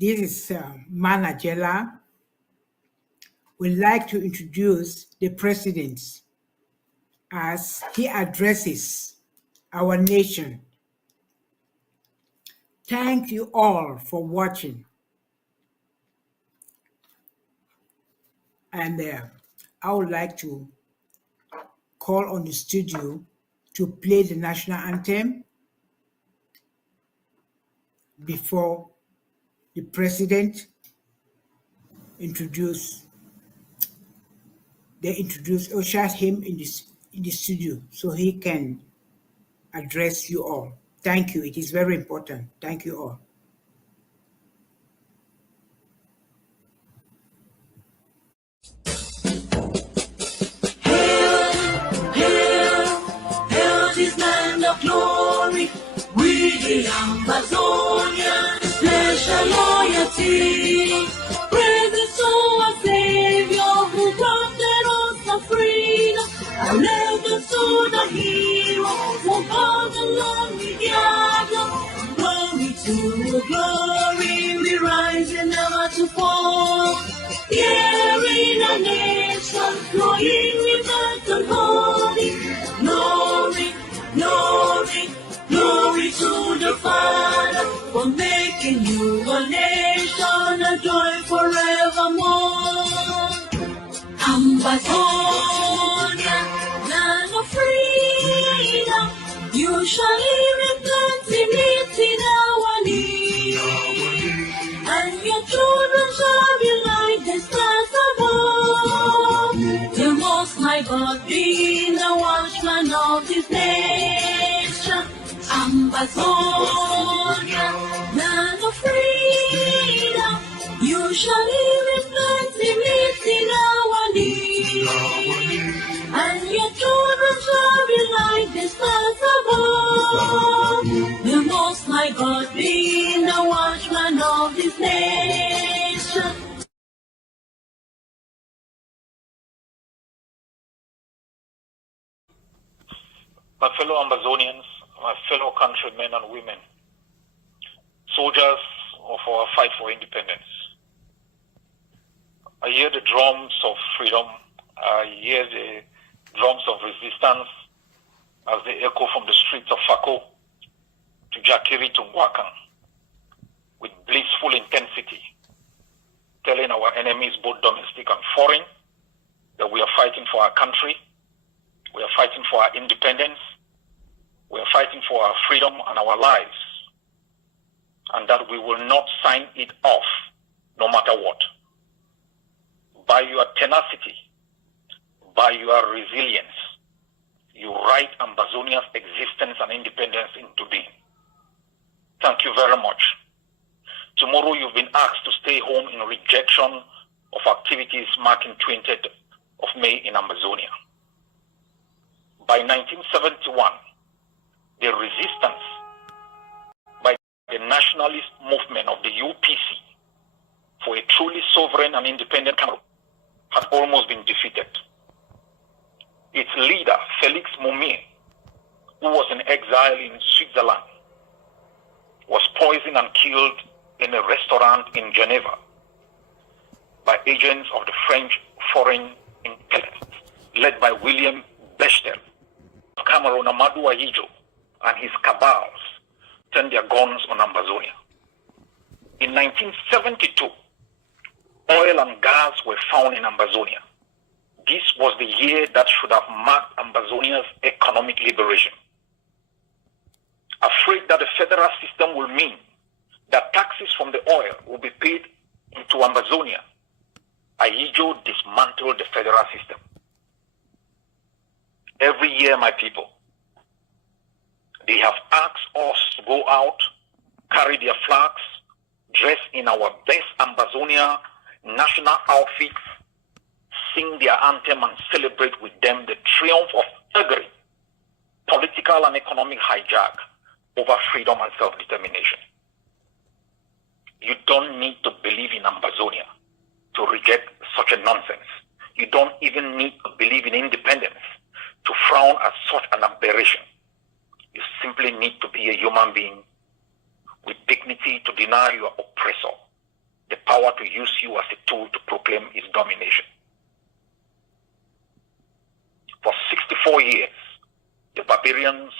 This is Manajela. We'd like to introduce the president as he addresses our nation. Thank you all for watching. And I would like to call on the studio to play the national anthem before the president ushers him in the studio so he can address you all. Thank you. It is very important. Thank you all. Hail this land of glory. We the Ambazonians pledge our loyalty. Praise to our Savior who granted us our freedom. Our legends to the heroes who fought along we gather. Glory to glory, we rise and never to fall. Here in a nation, flowing with and holy. Glory, glory, glory to the Father for making you a nation, a joy forevermore. Ambazonia, land of freedom, you shall live in plenty, meeting our need, and your children shall be like the stars above. The Most High God being the watchman of this nation. Ambazonia, land of freedom, you shall live in plenty, meeting our need, and your children shall be like the stars above. The Most High God being the watchman of this nation. My fellow Ambazonians, my fellow countrymen and women, soldiers of our fight for independence. I hear the drums of freedom, I hear the drums of resistance as they echo from the streets of Fako to Jakiri to Ngwakan with blissful intensity, telling our enemies, both domestic and foreign, that we are fighting for our country, we are fighting for our independence, we are fighting for our freedom and our lives, and that we will not sign it off no matter what. By your tenacity, by your resilience, you write Ambazonia's existence and independence into being. Thank you very much. Tomorrow you've been asked to stay home in rejection of activities marking 20th of May in Ambazonia. By 1971, the resistance by the nationalist movement of the UPC for a truly sovereign and independent Cameroon had almost been defeated. Its leader, Felix Mumie, who was in exile in Switzerland, was poisoned and killed in a restaurant in Geneva by agents of the French Foreign Intelligence, led by William Bechtel. Cameroon, Amadou Ahidjo, and his cabals turned their guns on Ambazonia. In 1972, oil and gas were found in Ambazonia. This was the year that should have marked Ambazonia's economic liberation. Afraid that the federal system will mean that taxes from the oil will be paid into Ambazonia, Ahidjo dismantled the federal system. Every year, my people, they have asked us to go out, carry their flags, dress in our best Ambazonia national outfits, sing their anthem and celebrate with them the triumph of every political and economic hijack over freedom and self-determination. You don't need to believe in Ambazonia to reject such a nonsense. You don't even need to believe in independence to frown at such an aberration. You simply need to be a human being with dignity to deny your oppressor the power to use you as a tool to proclaim its domination. For 64 years, the barbarians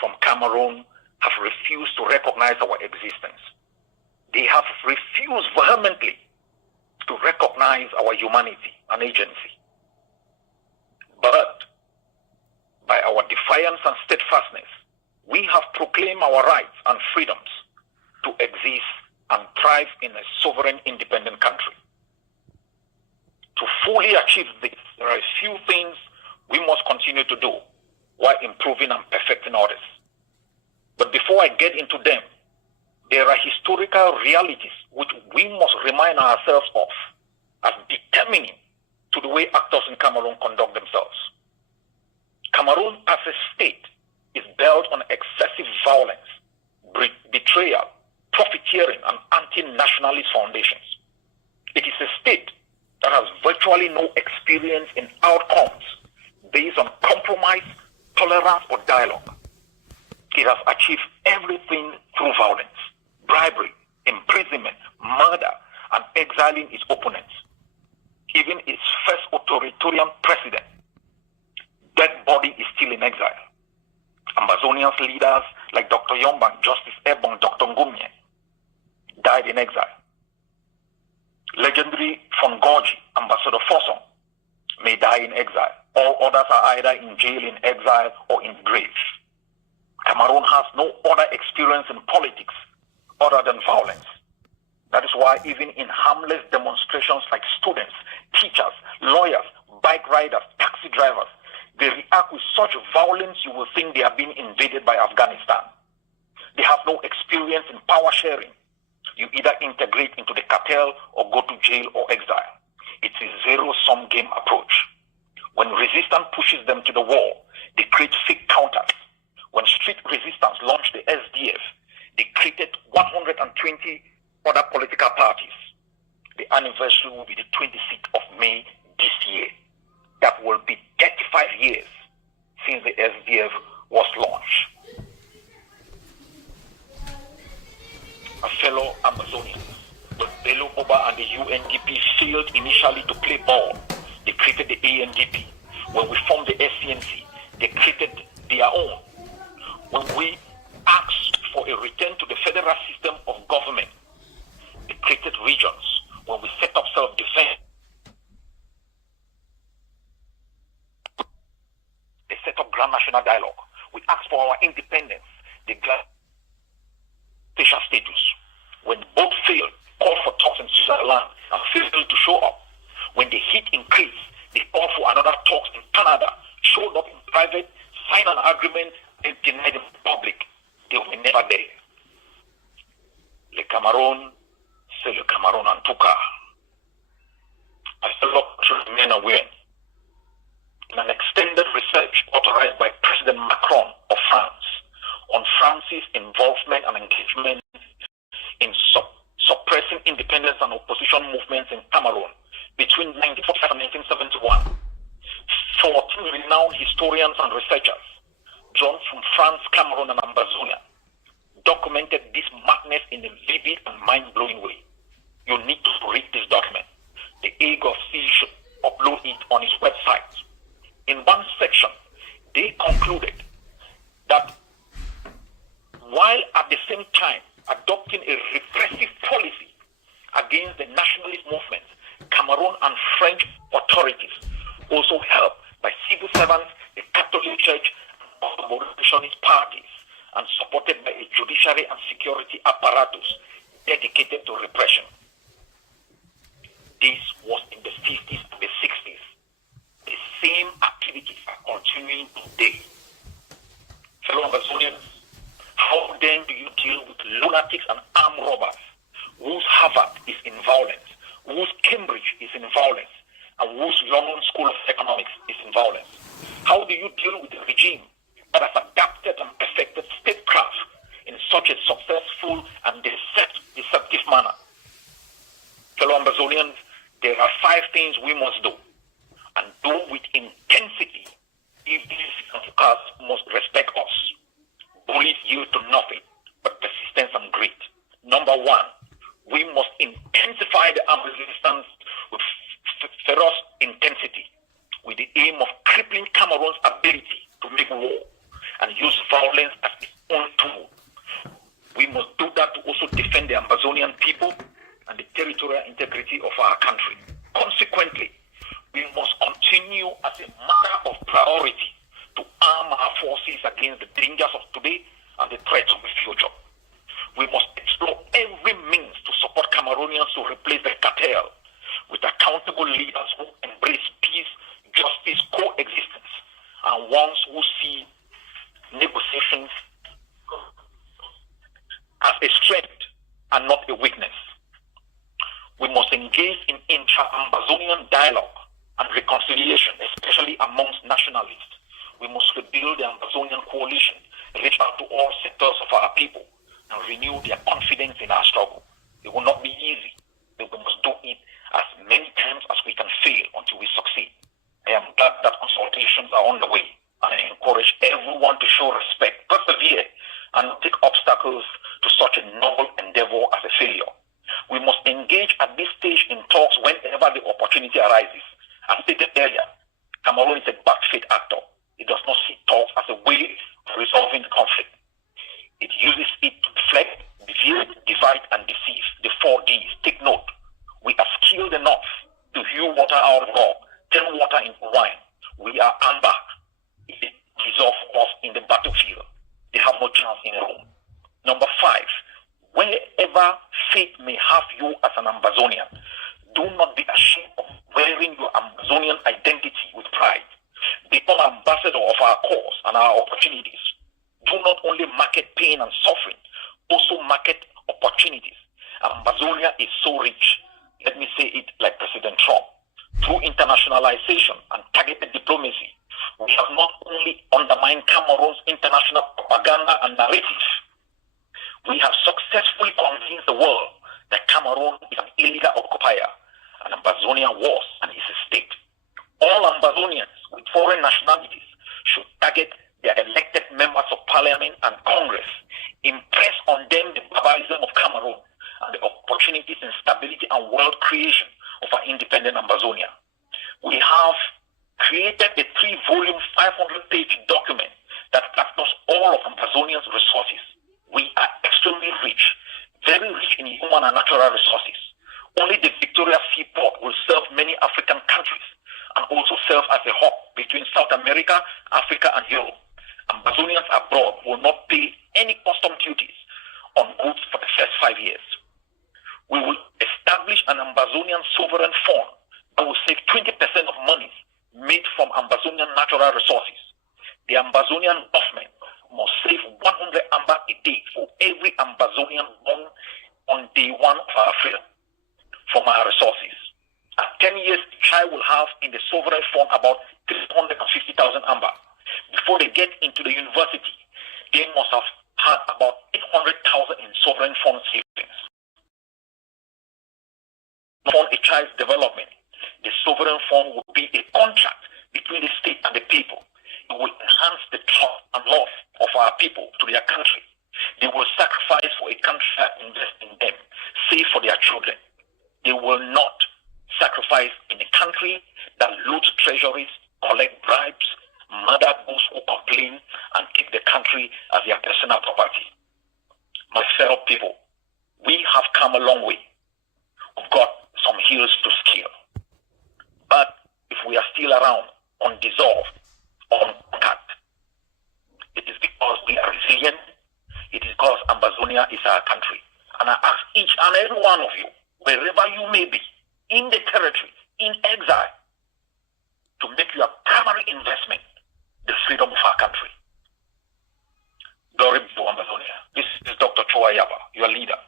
from Cameroon have refused to recognize our existence. They have refused vehemently to recognize our humanity and agency. But by our defiance and steadfastness, we have proclaimed our rights and freedoms to exist and thrive in a sovereign, independent country. To fully achieve this, there are a few things we must continue to do while improving and perfecting others. But before I get into them, there are historical realities which we must remind ourselves of as determining to the way actors in Cameroon conduct themselves. Cameroon as a state is built on excessive violence, betrayal, profiteering, and anti-nationalist foundations. It is a state that has virtually no experience in outcomes based on compromise, tolerance, or dialogue. It has achieved everything through violence, bribery, imprisonment, murder, and exiling its opponents. Even its first authoritarian president, dead body, is still in exile. Ambazonia's leaders like Dr. Yombang, Justice Ebong, Dr. Ngumye died in exile. Legendary Fongoji, Ambassador Fossong, may die in exile. All others are either in jail, in exile, or in grave. Cameroon has no other experience in politics other than violence. That is why even in harmless demonstrations like students, teachers, lawyers, bike riders, taxi drivers, they react with such violence you will think they are being invaded by Afghanistan. They have no experience in power sharing. You either integrate into the cartel or go to jail or exile. It's a zero-sum game approach. When resistance pushes them to the wall, they create fake counters. When street resistance launched the SDF, they created 120 other political parties. The anniversary will be the 26th of May this year. That will be 35 years since the SDF was launched. A fellow Amazonians, but Bello Boba and the UNDP failed initially to play ball. They created the ANDP. When we formed the SCNC, they created their own. When we asked for a return to the federal system of government, they created regions. When we set up self-defense, they set up Grand National Dialogue. We asked for our independence. They granted special status. When both failed, called for talks in Switzerland and failed to show up. When the heat increased, they called for another talks in Canada, showed up in private, signed an agreement, and denied in public. They were never there. Le Cameroun, c'est le Cameroun en tout cas. I fellow should remain aware. In an extended research authorized by President Macron of France on France's involvement and engagement in suppressing independence and opposition movements in Cameroon between 1945 and 1971, 14 renowned historians and researchers drawn from France, Cameroon, and Ambazonia documented this madness in a vivid and mind-blowing way. You need to read this document. The AGOC should upload it on his website. In one section, they concluded that while at the same time adopting a repressive policy against the nationalist movement, Cameroon and French authorities, also helped by civil servants, the Catholic Church, and abolitionist parties, and supported by a judiciary and security apparatus dedicated to repression. This was in the 50s and the 60s. The same activities are continuing today. Fellow Ambazonians, how then do you deal with lunatics and armed robbers whose Harvard is in violence, whose Cambridge is in violence, and whose London School of Economics is in violence? How do you deal with a regime that has adapted and perfected statecraft in such a successful and deceptive manner? Fellow Ambazonians, there are 5 things we must do, and do with intensity if these significants must respect us. Bullies yield to nothing but persistence and grit. Number 1, we must intensify civil war and use violence as its own tool. We must do that to also defend the Ambazonian people and the territorial integrity of our country. Consequently, we must continue as a matter of priority to arm our forces against the dangers of today and the threats of the future. We must explore every means to support Cameroonians to replace the cartel with accountable leaders who embrace peace, justice, coexistence, and ones who see negotiations as a strength and not a weakness. We must engage in intra-Ambazonian dialogue and reconciliation, especially amongst nationalists. We must rebuild the Ambazonian coalition, reach out to all sectors of our people, and renew their confidence in our struggle. It will not be easy, but we must do it as many times as we can fail until we succeed. I am glad that consultations are on the way, and I encourage everyone to show respect, persevere, and not take obstacles to such a noble endeavor as a failure. We must engage at this stage in talks whenever the opportunity arises. As stated earlier, Cameroon is a bad faith actor. It does not see talks as a way of resolving the conflict. It uses it to deflect, deviate, divide, and deceive. The 4 Ds. Take note. We are skilled enough to hew water out of gall, turn water into wine. We are amber. If they dissolve us in the battlefield, they have no chance in Rome. Number 5, wherever fate may have you as an Ambazonian, do not be ashamed of wearing your Ambazonian identity with pride. Become ambassador of our cause and our opportunities. Do not only market pain and suffering, also market opportunities. Ambazonia is so rich. Let me say it like President Trump. Through internationalization and targeted diplomacy, we have not only undermined Cameroon's international propaganda and narrative, we have successfully convinced the world that Cameroon is an illegal occupier and Ambazonia was and is a state. All Ambazonians with foreign nationalities should target their elected members of parliament and Congress, impress on them the barbarism of Cameroon and the opportunities and stability and world creation of our independent Ambazonia. We have created a 3-volume, 500-page document that captures all of Ambazonia's resources. We are extremely rich, very rich in human and natural resources. Only the Victoria Seaport will serve many African countries and also serve as a hub between South America, Africa, and Europe. Ambazonians abroad will not pay any custom duties on goods for the first 5 years. We will establish an Ambazonian sovereign fund that will save 20% of money made from Ambazonian natural resources. The Ambazonian government must save 100 amber a day for every Ambazonian born on day 1 of our freedom from our resources. At 10 years, the child will have in the sovereign fund about 350,000 amber. Before they get into the university, they must have had about 800,000 in sovereign fund savings. For a child's development, the sovereign fund will be a contract between the state and the people. It will enhance the trust and love of our people to their country. They will sacrifice for a country that invests in them, save for their children. They will not sacrifice in a country that loots treasuries, collect bribes, murder those who complain, and take the country as their personal property. My fellow people, we have come a long way. We've got some hills to scale. But if we are still around, undissolved, uncut, it is because we are resilient. It is because Ambazonia is our country. And I ask each and every one of you, wherever you may be, in the territory, in exile, to make your primary investment the freedom of our country. Glory be to Ambazonia. This is Dr. Cho Ayaba, your leader.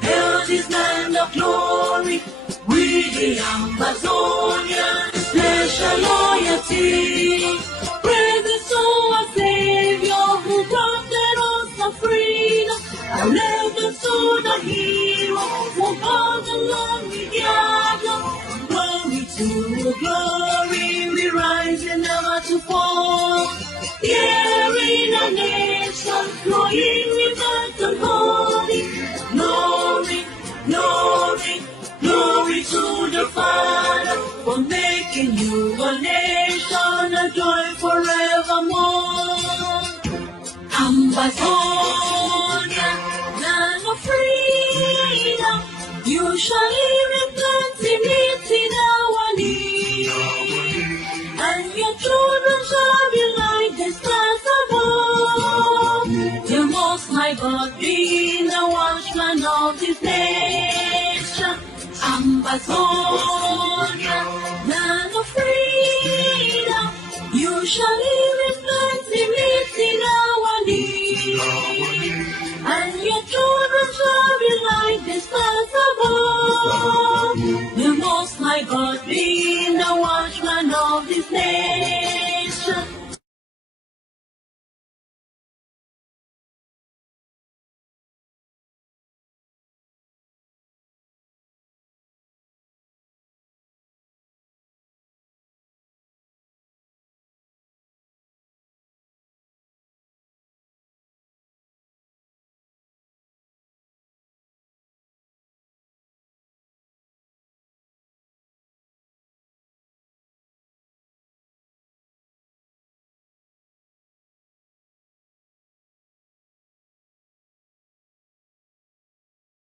Hail this land of glory. We the Ambazonians pledge our loyalty. Praise the soul of Savior who granted us our freedom. And never to the hero who fought along we gather. Glory to glory, we rise and never to fall. Here in a nation for making you a nation, a joy forevermore. Ambazonia, land of freedom, you shall live in plenty, meet in our need, and your children shall be like the stars above. The Most High God being the watchman of this nation. Ambazonia, land of freedom, you shall live in plenty, meet in our need.